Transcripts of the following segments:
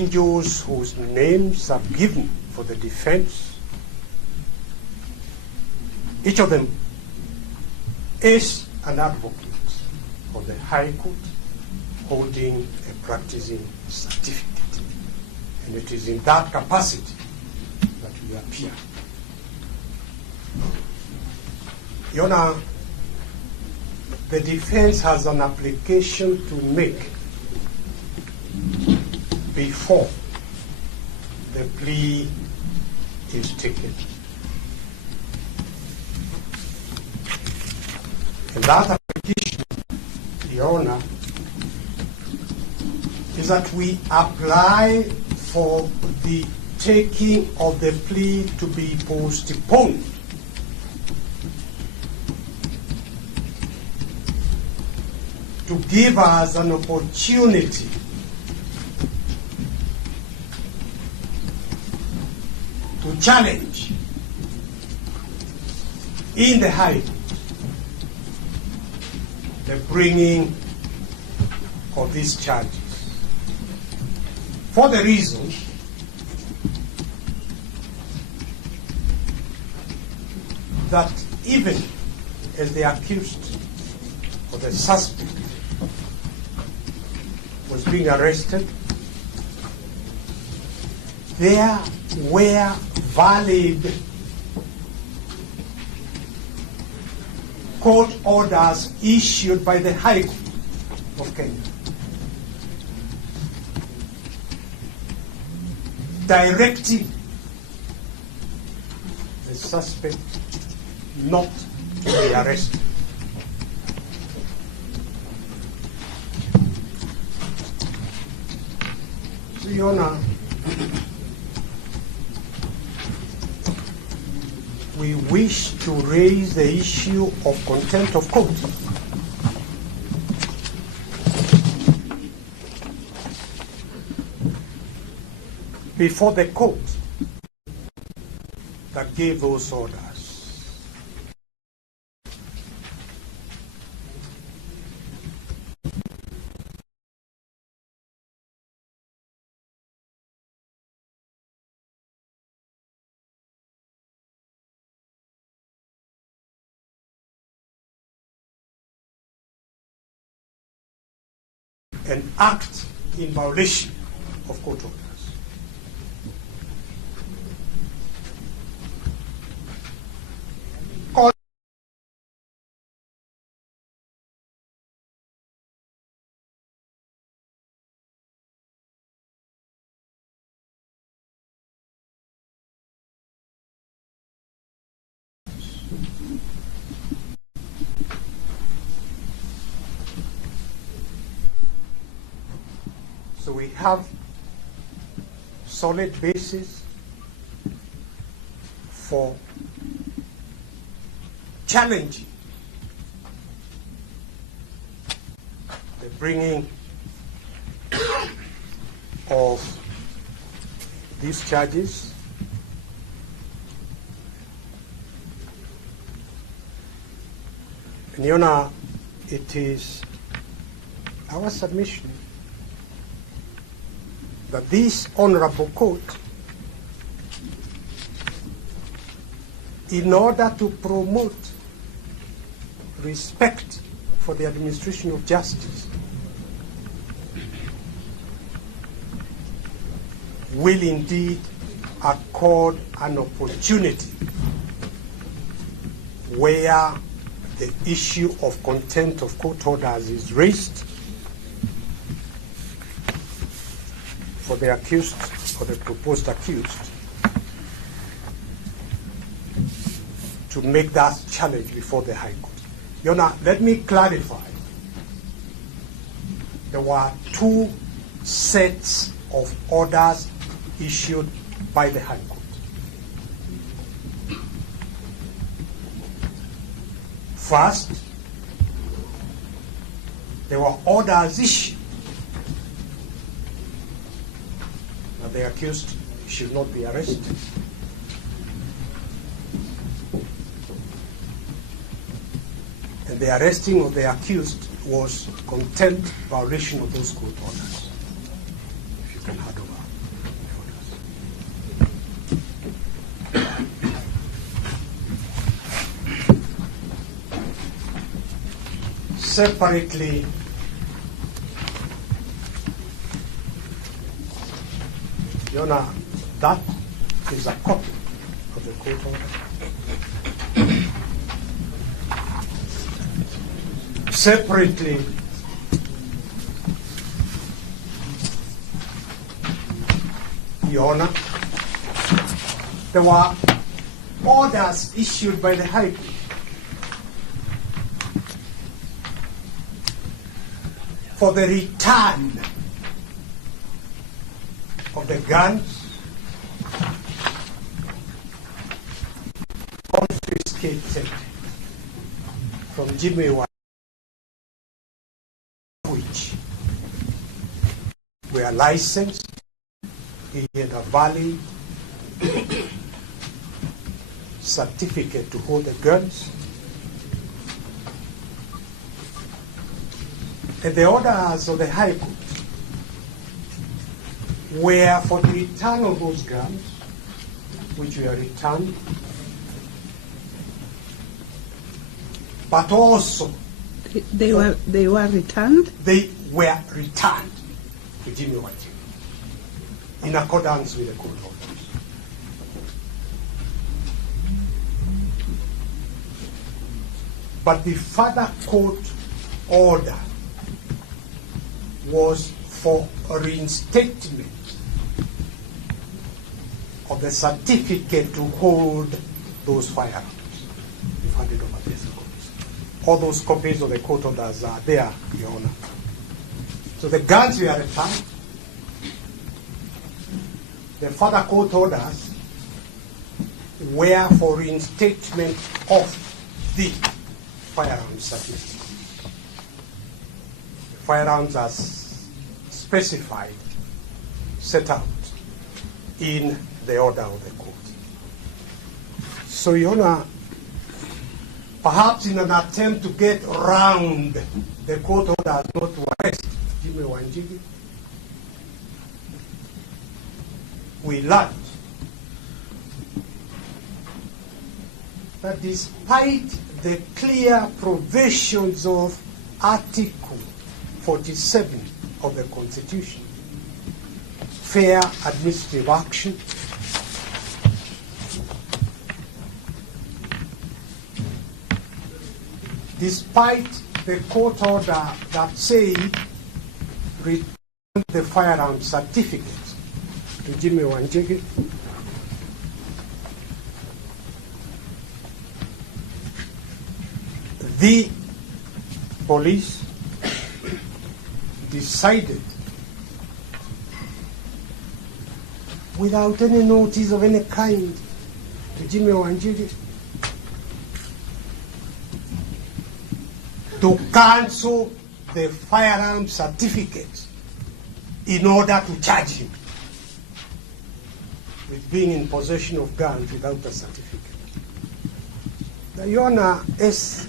individuals whose names are given for the defense, each of them is an advocate of the High Court holding a practicing certificate. And it is in that capacity that we appear. Your Honor, the defense has an application to make before the plea is taken. And that application, Your Honor, is that we apply for the taking of the plea to be postponed. To give us an opportunity to challenge in the High Court the bringing of these charges, for the reason that even as the accused or the suspect was being arrested, there were valid court orders issued by the High Court of Kenya directing the suspect not to be arrested. So, Your Honor, we wish to raise the issue of contempt of court. Before the court that gave those orders. And act in violation of court orders. So we have solid basis for challenging the bringing of these charges. And Your Honor, it is our submission that this honorable court, in order to promote respect for the administration of justice, will indeed accord an opportunity where the issue of contempt of court orders is raised for the accused or the proposed accused to make that challenge before the High Court. Your Honor, let me clarify. There were two sets of orders issued by the High Court. First, there were orders issued that the accused should not be arrested. And the arresting of the accused was contempt violation of those court orders. If you can hand over. separately Your Honor, that is a copy of the court order. Separately, Your Honor, there were orders issued by the High Court for the return of the guns confiscated from Jimmy Wanjigi, which were licensed. He had a valid certificate to hold the guns. And the orders of the High Court were for the return of those guns, which were returned, but also they were returned. They were returned to Jimmy Wanjigi in accordance with the court orders. But the further court order was for a reinstatement of the certificate to hold those firearms. You've handed over these copies. All those copies of the court orders are there, Your Honor. So the guns were returned. The further court orders were for reinstatement of the firearms certificate. The firearms are specified, set out in the order of the court. So, Your Honor, perhaps in an attempt to get around the court orders not to arrest Jimmy Wanjigi, we learned that despite the clear provisions of Article 47 of the Constitution, fair administrative action, despite the court order that said return the firearm certificate to Jimmy Wanjigi, the police decided, without any notice of any kind to Jimmy Wanjigi, to cancel the firearm certificate in order to charge him with being in possession of guns without a certificate. Your Honor, as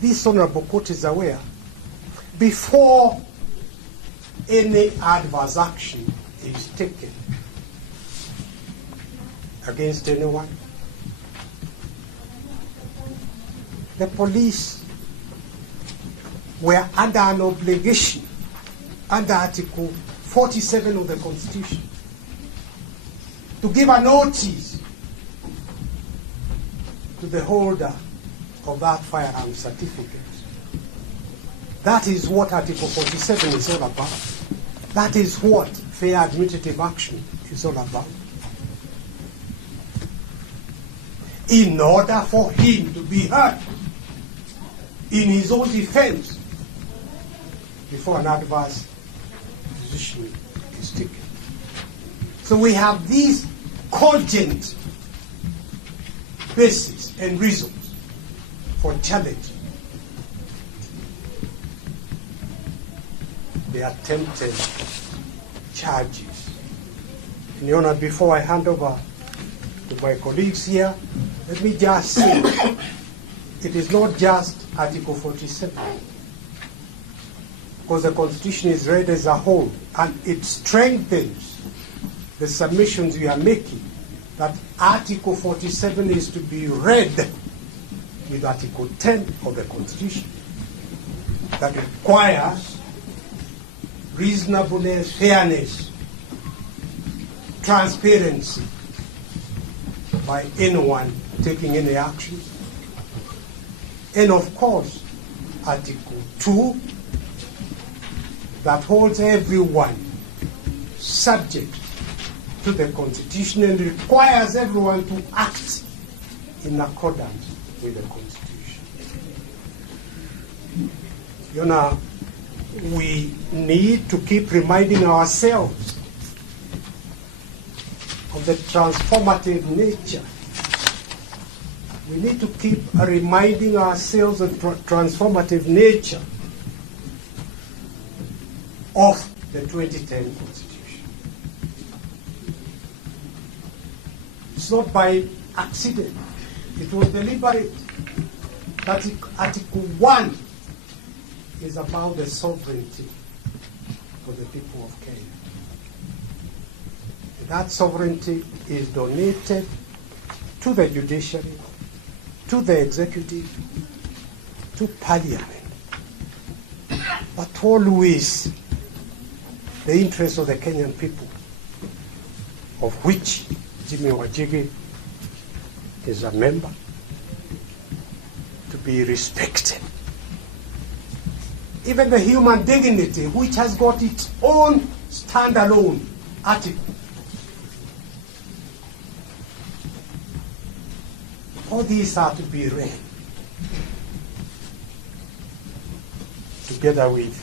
this Honorable Court is aware, before any adverse action is taken against anyone, the police were under an obligation under Article 47 of the Constitution to give a notice to the holder of that firearm certificate. That is what Article 47 is all about. That is what fair administrative action is all about. In order for him to be heard in his own defense before an adverse decision is taken. So we have these cogent basis and reasons for challenging the attempted charges. And Your Honor, before I hand over to my colleagues here, let me just say it is not just Article 47, because the Constitution is read as a whole, and it strengthens the submissions we are making that Article 47 is to be read with Article 10 of the Constitution, that requires reasonableness, fairness, transparency by anyone taking any action. And of course, Article 2, that holds everyone subject to the Constitution and requires everyone to act in accordance with the Constitution. You know, we need to keep reminding ourselves of the transformative nature. We need to keep reminding ourselves of the transformative nature of the 2010 Constitution. It's not by accident. It was deliberate. That Article 1 is about the sovereignty for the people of Kenya. That sovereignty is donated to the judiciary, to the executive, to parliament, but always the interests of the Kenyan people, of which Jimmy Wanjigi is a member, to be respected. Even the human dignity, which has got its own standalone article. All these are to be read together with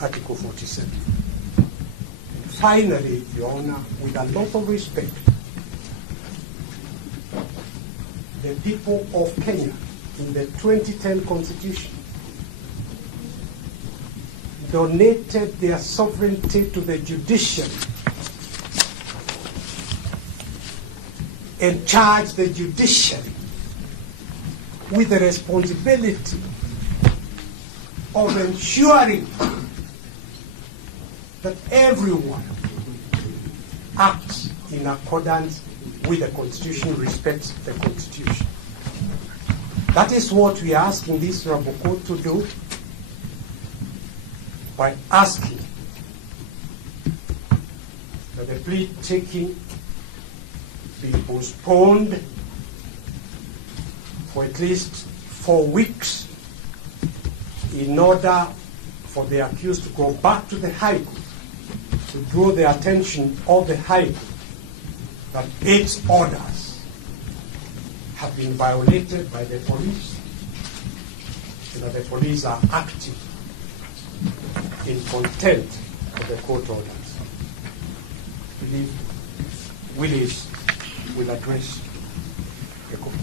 Article 47. And finally, Your Honor, with a lot of respect, the people of Kenya in the 2010 Constitution donated their sovereignty to the judiciary and charged the judiciary with the responsibility of ensuring that everyone acts in accordance with the Constitution, respects the Constitution. That is what we are asking this Honorable Court to do by asking that the plea taking be postponed for at least 4 weeks in order for the accused to go back to the High Court to draw the attention of the High Court that its orders have been violated by the police and that the police are acting in contempt of the court orders. I believe Willis will address the court.